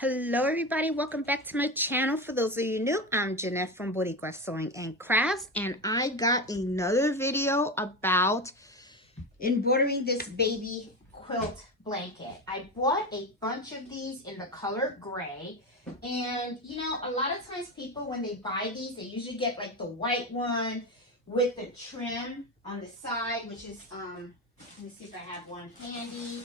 Hello everybody, welcome back to my channel. For those of you new, I'm Jeanette from Boricua Sewing and Crafts, and I got another video about embroidering this baby quilt blanket. I bought a bunch of these in the color gray, and you know, a lot of times people when they buy these, they usually get like the white one with the trim on the side, which is let me see if I have one handy.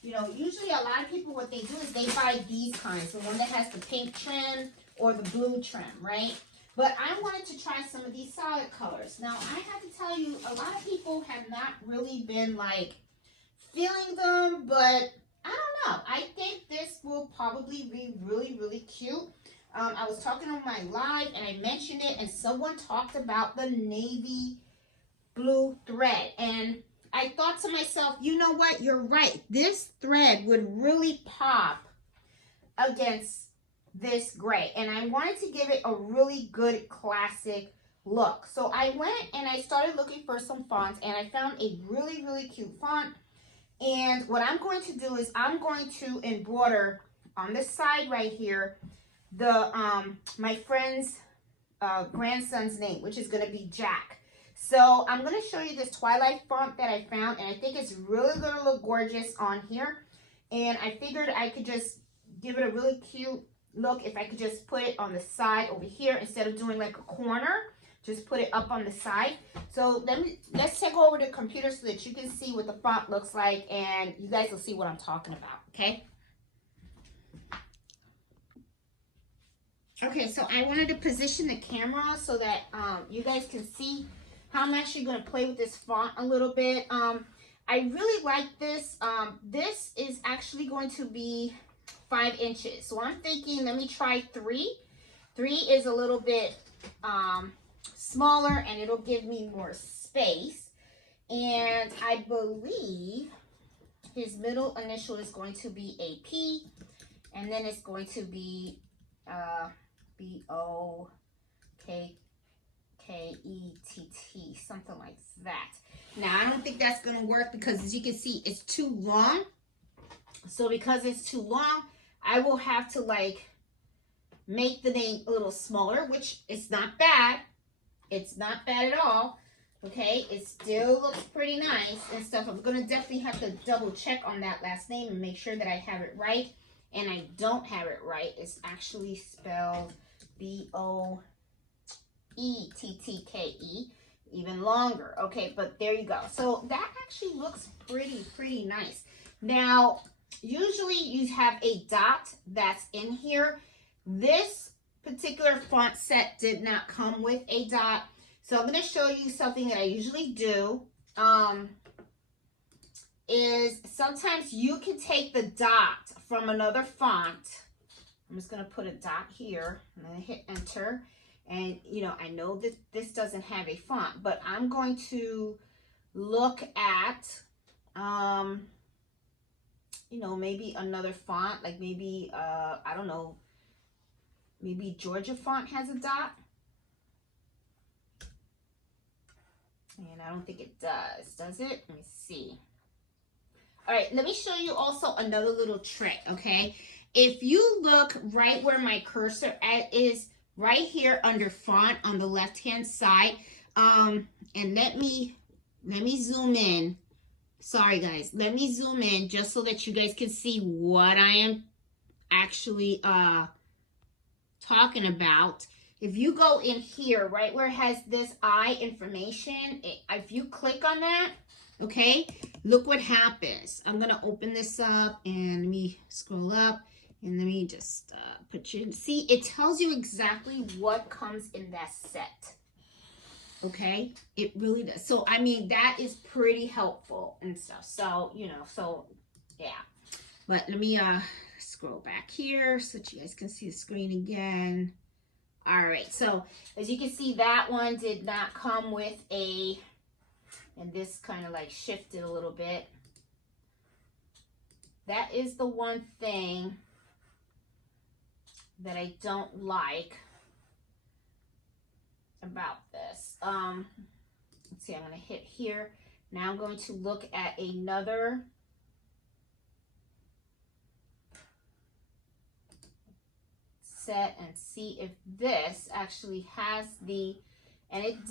You know, usually a lot of people, what they do is they buy these kinds, the one that has the pink trim or the blue trim, right? But I wanted to try some of these solid colors. Now, I have to tell you, a lot of people have not really been like feeling them, but I don't know. I think this will probably be really, really cute. I was talking on my live and I mentioned it, and someone talked about the navy blue thread, and I thought to myself, you know what, you're right, this thread would really pop against this gray, and I wanted to give it a really good classic look. So I went and I started looking for some fonts, and I found a really, really cute font. And what I'm going to do is I'm going to embroider on the side right here the my friend's grandson's name, which is going to be Jack. So I'm going to show you this Twilight font that I found, and I think it's really going to look gorgeous on here. And I figured I could just give it a really cute look if I could just put it on the side over here instead of doing like a corner. Just put it up on the side. So let's take over the computer so that you can see what the font looks like, and you guys will see what I'm talking about, okay? Okay, so I wanted to position the camera so that you guys can see how I'm actually going to play with this font a little bit. I really like this. This is actually going to be 5 inches. So I'm thinking, let me try 3. 3 is a little bit smaller, and it'll give me more space. And I believe his middle initial is going to be a P, and then it's going to be B-O-K-K-E-T-T, something like that. Now, I don't think that's going to work because, as you can see, it's too long. So because it's too long, I will have to, like, make the name a little smaller, which is not bad. It's not bad at all. Okay, it still looks pretty nice and stuff. I'm going to definitely have to double check on that last name and make sure that I have it right. And I don't have it right. It's actually spelled B-O-E-T-T-K-E, even longer. Okay, but there you go. So that actually looks pretty nice. Now, usually you have a dot that's in here. This particular font set did not come with a dot. So I'm going to show you something that I usually do. Is sometimes you can take the dot from another font. I'm just going to put a dot here. I'm going to hit enter. And, you know, I know that this doesn't have a font, but I'm going to look at, you know, maybe another font, like maybe, I don't know, maybe Georgia font has a dot. And I don't think it does it? Let me see. All right, let me show you also another little trick, okay? If you look right where my cursor is, right here under font on the left-hand side, and let me zoom in. Sorry, guys. Let me zoom in just so that you guys can see what I am actually talking about. If you go in here, right where it has this eye information, if you click on that, okay, look what happens. I'm going to open this up and let me scroll up and let me just put you in. See, it tells you exactly what comes in that set. Okay, it really does. So, I mean, that is pretty helpful and stuff. So, you know, so yeah. But let me scroll back here so that you guys can see the screen again. All right, so as you can see, that one did not come with a, and this kind of like shifted a little bit. That is the one thing that I don't like about this. Let's see, I'm going to hit here. Now I'm going to look at another set and see if this actually has the, and it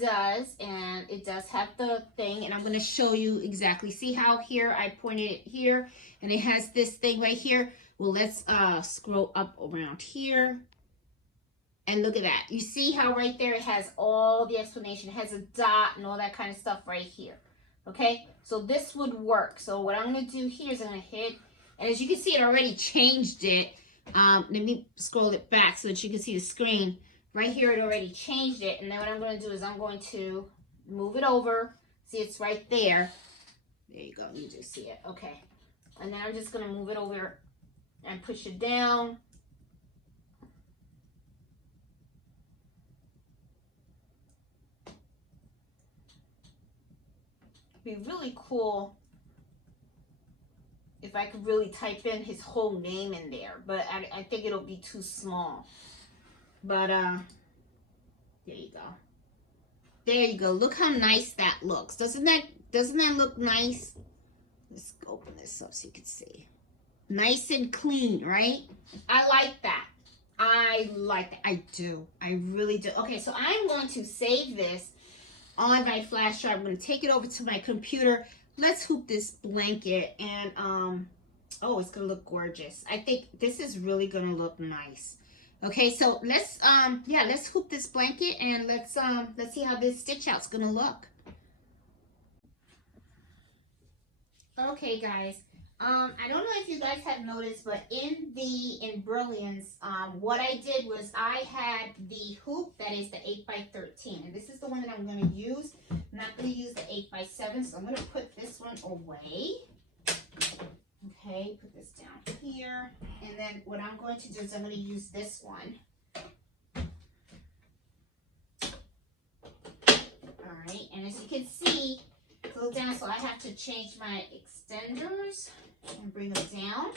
does have the thing, and I'm going to show you exactly. See how here I pointed it here, and it has this thing right here. Well, let's scroll up around here, and look at that. You see how right there it has all the explanation. It has a dot and all that kind of stuff right here. Okay, so this would work. So what I'm going to do here is I'm going to hit, and as you can see, it already changed it. Let me scroll it back so that you can see the screen. Right here, it already changed it. And then what I'm going to do is I'm going to move it over. See, it's right there. There you go. You just see it. Okay. And then I'm just going to move it over and push it down. It'd be really cool if I could really type in his whole name in there, but I think it'll be too small. But there you go. There you go. Look how nice that looks. Doesn't that look nice? Let's open this up so you can see. Nice and clean, right? I like that. I like that. I do. I really do. Okay, so I'm going to save this on my flash drive. I'm going to take it over to my computer. Let's hoop this blanket, and oh, it's gonna look gorgeous. I think this is really gonna look nice. Okay, so let's let's hoop this blanket, and let's see how this stitch out's gonna look. Okay, guys, I don't know if you guys have noticed, but in the Brilliance, what I did was I had the hoop that is the 8x13, and this is the one that I'm going to use. I'm not going to use the 8x7, so I'm going to put this one away. Okay, put this down here, and then what I'm going to do is I'm going to use this one. All right, and as you can see, go down, so I have to change my extenders and bring them down.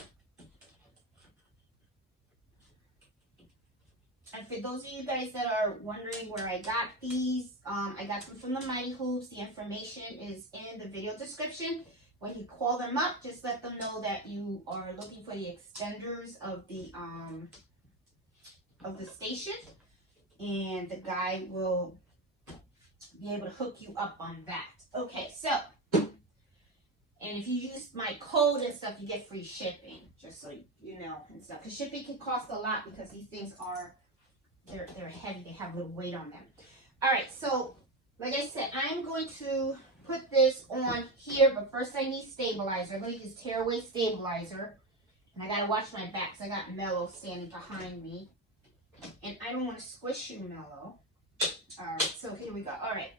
And for those of you guys that are wondering where I got these, I got them from the Mighty Hoops. The information is in the video description. When you call them up, just let them know that you are looking for the extenders of the station, and the guy will be able to hook you up on that. Okay, so, and if you use my code and stuff, you get free shipping, just so you know, and stuff. Because shipping can cost a lot because these things are, they're heavy, they have a little weight on them. All right, so, like I said, I'm going to put this on here, but first I need stabilizer. I'm going to use tearaway stabilizer. And I got to watch my back because I got Mellow standing behind me. And I don't want to squish you, Mellow. All right, so here we go. All right.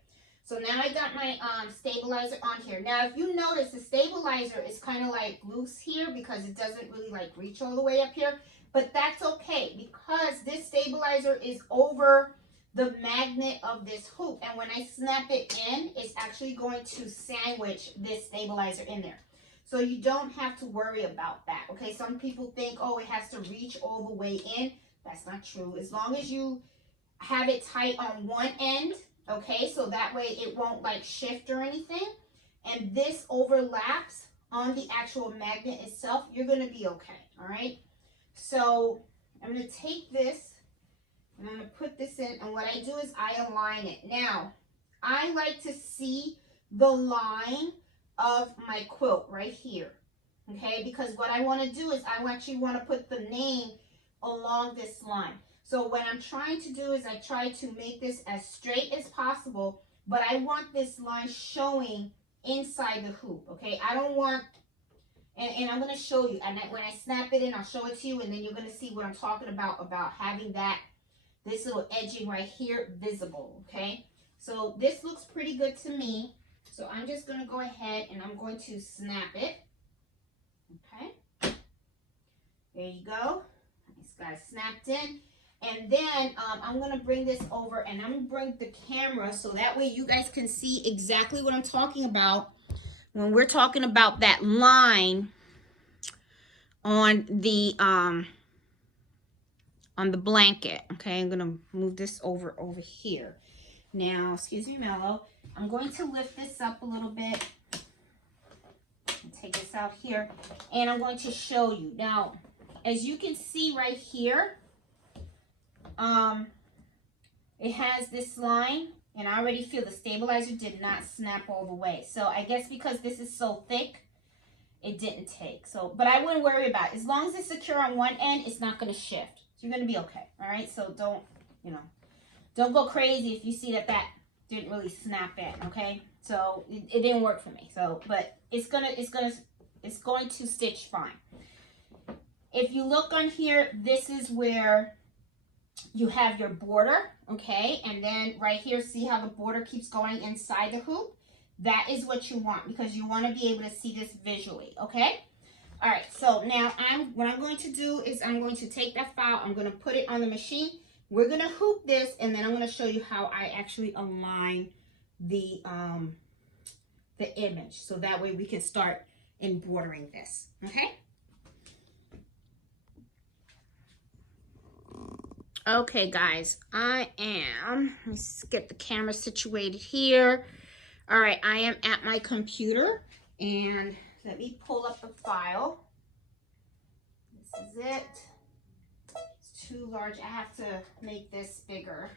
So now I got my stabilizer on here. Now, if you notice, the stabilizer is kind of like loose here because it doesn't really like reach all the way up here. But that's okay because this stabilizer is over the magnet of this hoop. And when I snap it in, it's actually going to sandwich this stabilizer in there. So you don't have to worry about that. Okay, some people think, oh, it has to reach all the way in. That's not true. As long as you have it tight on one end, okay, so that way it won't like shift or anything, and this overlaps on the actual magnet itself, you're going to be okay. All right, so I'm going to take this and I'm going to put this in, and what I do is I align it. Now, I like to see the line of my quilt right here, okay, because what I want to do is I actually want to put the name along this line. So what I'm trying to do is I try to make this as straight as possible, but I want this line showing inside the hoop, okay? I don't want, and I'm going to show you, and when I snap it in, I'll show it to you, and then you're going to see what I'm talking about having this little edging right here visible, okay? So this looks pretty good to me, so I'm just going to go ahead and I'm going to snap it, okay? There you go. It's got it snapped in. And then I'm going to bring this over and I'm going to bring the camera so that way you guys can see exactly what I'm talking about when we're talking about that line on the blanket. Okay, I'm going to move this over here. Now, excuse me, Mellow. I'm going to lift this up a little bit and take this out here, and I'm going to show you. Now, as you can see right here, it has this line, and I already feel the stabilizer did not snap all the way. So I guess because this is so thick, it didn't take. So, but I wouldn't worry about it. As long as it's secure on one end, it's not going to shift. So you're going to be okay. All right. So don't, don't go crazy if you see that didn't really snap in. Okay. So it didn't work for me. So, but it's going to stitch fine. If you look on here, this is where you have your border. Okay. And then right here, see how the border keeps going inside the hoop? That is what you want, because you want to be able to see this visually, okay? All right, so now what I'm going to do is I'm going to take that file, I'm going to put it on the machine. We're going to hoop this, and then I'm going to show you how I actually align the image, so that way we can start embroidering this, okay? Okay, guys, let's get the camera situated here. All right, I am at my computer, and let me pull up the file. This is it. It's too large. I have to make this bigger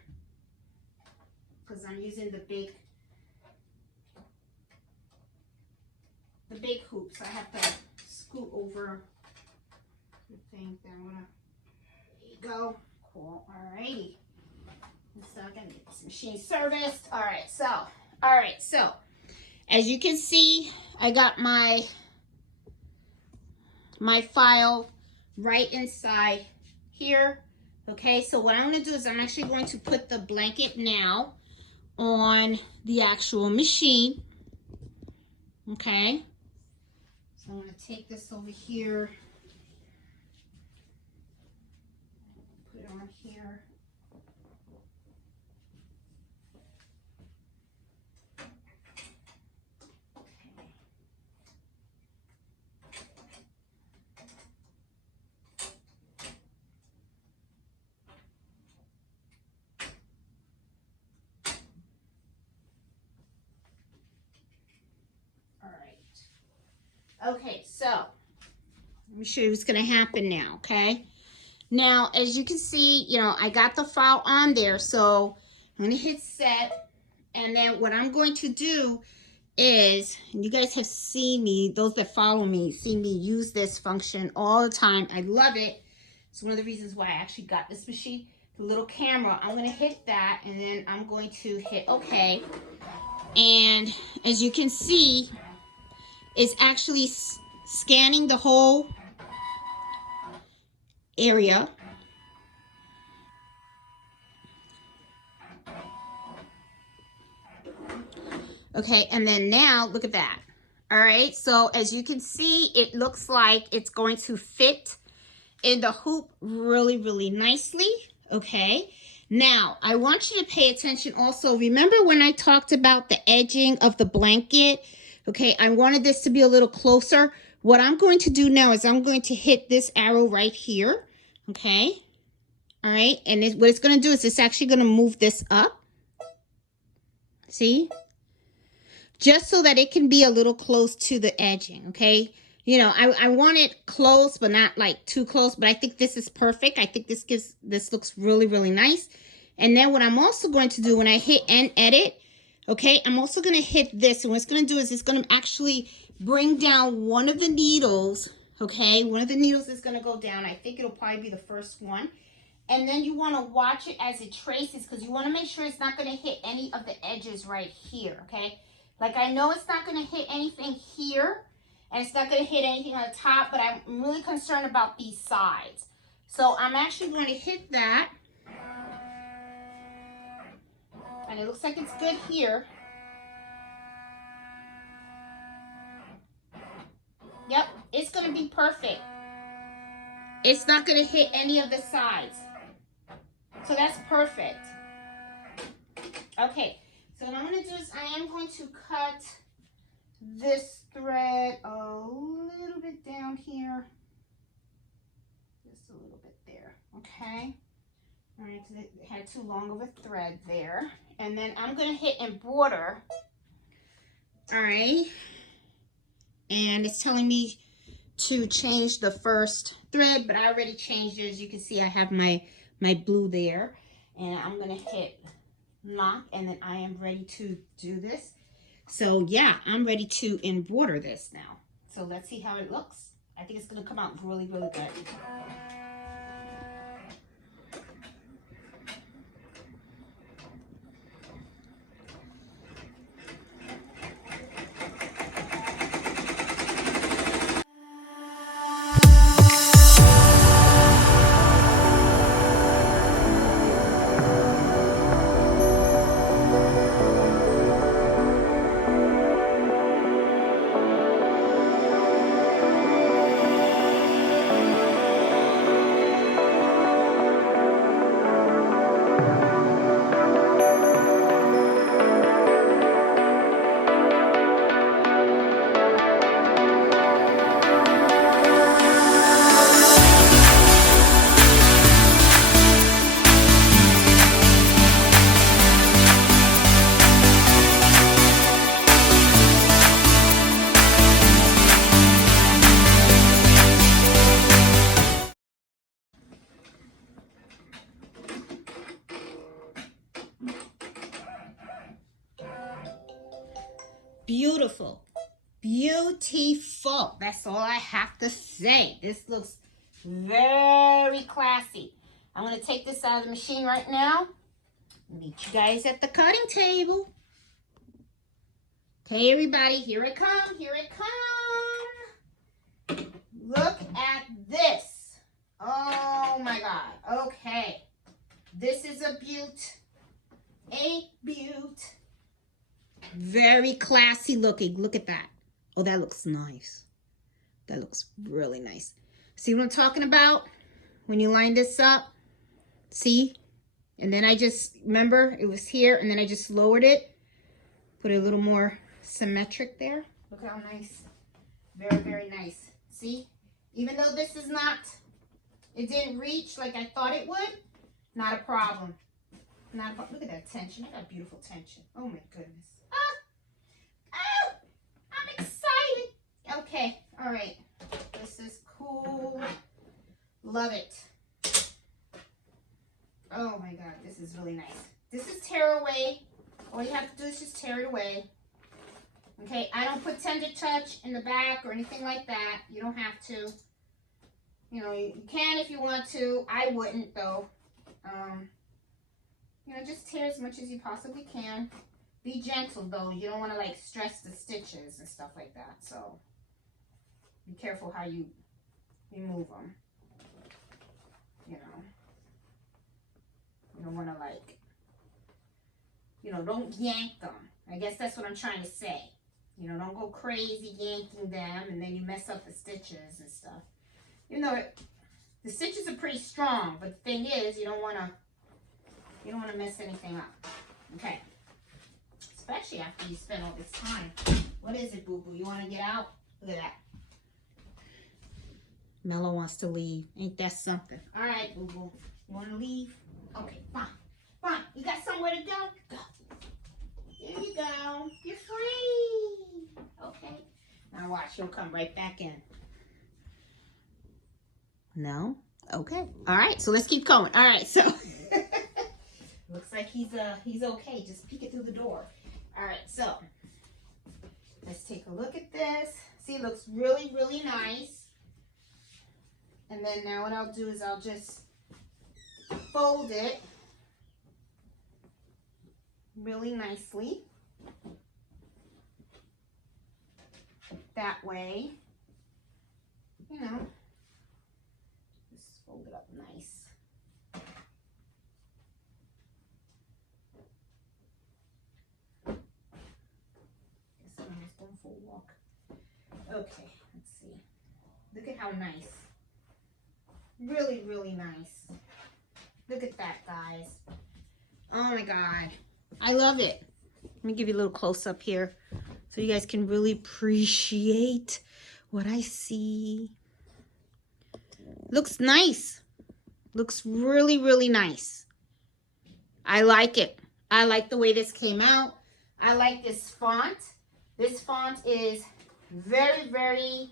because I'm using the big hoops. I have to scoot over the thing. Then I'm gonna, there you go. Cool. All righty. So I'm gonna get this machine serviced. All right, so as you can see, I got my file right inside here. Okay, so what I'm going to do is I'm actually going to put the blanket now on the actual machine. Okay, so I'm going to take this over here, put it on here. Okay, so let me show you what's going to happen now, okay? Now, as you can see, I got the file on there, so I'm going to hit set, and then what I'm going to do is, and you guys have seen me, those that follow me, see me use this function all the time. I love it. It's one of the reasons why I actually got this machine, the little camera. I'm going to hit that, and then I'm going to hit OK. And as you can see, it's actually scanning the whole area. Okay, and then now look at that. All right, so as you can see, it looks like it's going to fit in the hoop really, really nicely. Okay, now I want you to pay attention also. Remember when I talked about the edging of the blanket? Okay, I wanted this to be a little closer. What I'm going to do now is I'm going to hit this arrow right here. Okay, all right, and what it's going to do is it's actually going to move this up. See? Just so that it can be a little close to the edging, okay? I want it close, but not like too close, but I think this is perfect. I think this looks really, really nice. And then what I'm also going to do when I hit and edit, okay, I'm also going to hit this, and what it's going to do is it's going to actually bring down one of the needles, okay? One of the needles is going to go down. I think it'll probably be the first one. And then you want to watch it as it traces, because you want to make sure it's not going to hit any of the edges right here, okay? Like, I know it's not going to hit anything here, and it's not going to hit anything on the top, but I'm really concerned about these sides. So I'm actually going to hit that. And it looks like it's good here. Yep, it's going to be perfect. It's not going to hit any of the sides. So that's perfect. Okay. So what I'm going to do is I am going to cut this thread a little bit down here. Just a little bit there, okay? All right, because it had too long of a thread there. And then I'm going to hit embroider. All right. And it's telling me to change the first thread, but I already changed it. As you can see, I have my my blue there. And I'm going to hit lock, and then I am ready to do this. So yeah, I'm ready to embroider this now. So let's see how it looks. I think it's going to come out really, really good. Beautiful. Beautiful. That's all I have to say. This looks very classy. I'm going to take this out of the machine right now. Meet you guys at the cutting table. Okay, everybody, here it comes. Here it comes. Look at this. Oh my God. Okay. This is a beaut. A beaut. Very classy looking. Look at that. Oh, that looks nice. That looks really nice. See what I'm talking about? When you line this up, see? And then I just, remember, it was here, and then I just lowered it. Put it a little more symmetric there. Look how nice. Very, very nice. See? Even though this is not, it didn't reach like I thought it would, not a problem. Not a problem. Look at that tension. I got beautiful tension. Oh my goodness. Oh, I'm excited. Okay, all right. This is cool. Love it. Oh my God, this is really nice. This is tear away. All you have to do is just tear it away. Okay, I don't put tender touch in the back or anything like that. You don't have to. You know, you can if you want to. I wouldn't though. You know, just tear as much as you possibly can. Be gentle though. You don't want to like stress the stitches and stuff like that. So be careful how you remove them. You know, you don't want to like, you know, don't yank them. I guess that's what I'm trying to say. You know, don't go crazy yanking them and then you mess up the stitches and stuff. You know, the stitches are pretty strong, but the thing is, you don't want to mess anything up. Okay. Especially after you spend all this time. What is it, boo-boo? You want to get out? Look at that. Mello wants to leave. Ain't that something? All right, boo-boo. You want to leave? Okay, fine. Fine. You got somewhere to go? Go. There you go. You're free. Okay. Now watch. He'll come right back in. No? Okay. All right. So let's keep going. All right. So looks like he's okay. Just peek it through the door. All right. So let's take a look at this. See, it looks really, really nice. And then now what I'll do is I'll just fold it really nicely. That way, you know, just fold it up nice. Guess I'm just going for a walk. Okay, let's see. Look at how nice. Really, really nice. Look at that, guys. Oh my God. I love it. Let me give you a little close up here so you guys can really appreciate what I see. Looks nice. Looks really, really nice. I like it. I like the way this came out. I like this font. This font is very, very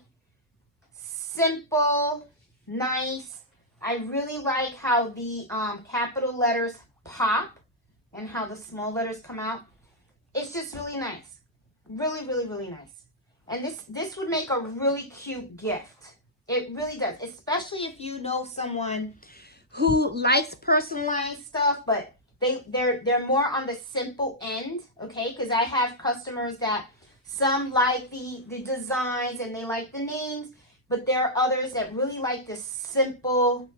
simple, nice. I really like how the capital letters pop and how the small letters come out. It's just really nice. Really, really, really nice. And this would make a really cute gift. It really does, especially if you know someone who likes personalized stuff, but they're more on the simple end, okay? Because I have customers that some like the designs and they like the names, but there are others that really like this simple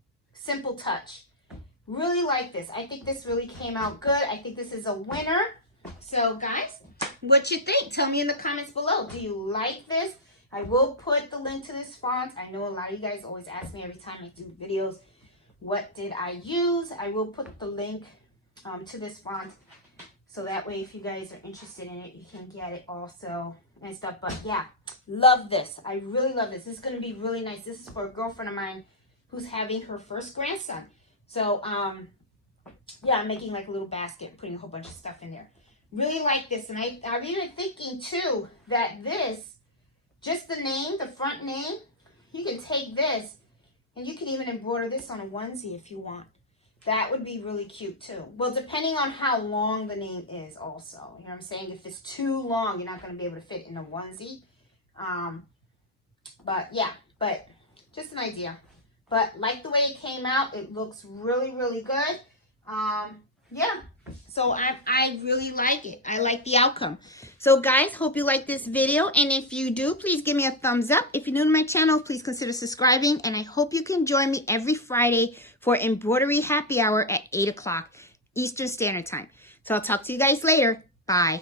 touch. Really like this. I think this really came out good. I think this is a winner. So guys, what you think? Tell me in the comments below. Do you like this? I will put the link to this font. I know a lot of you guys always ask me every time I do videos, what did I use? I will put the link to this font, so that way if you guys are interested in it, you can get it also and stuff. But yeah, love this. I really love this. This is going to be really nice. This is for a girlfriend of mine who's having her first grandson. So yeah, I'm making like a little basket, putting a whole bunch of stuff in there. Really like this. And I'm even thinking too that this, just the name, the front name, you can take this and you can even embroider this on a onesie if you want. That would be really cute too. Well, depending on how long the name is also. You know what I'm saying? If it's too long, you're not going to be able to fit in a onesie. But yeah, but just an idea. But like the way it came out, it looks really, really good. Yeah, so I really like it. I like the outcome. So guys, hope you like this video. And if you do, please give me a thumbs up. If you're new to my channel, please consider subscribing. And I hope you can join me every Friday for Embroidery Happy Hour at 8 o'clock Eastern Standard Time. So I'll talk to you guys later. Bye.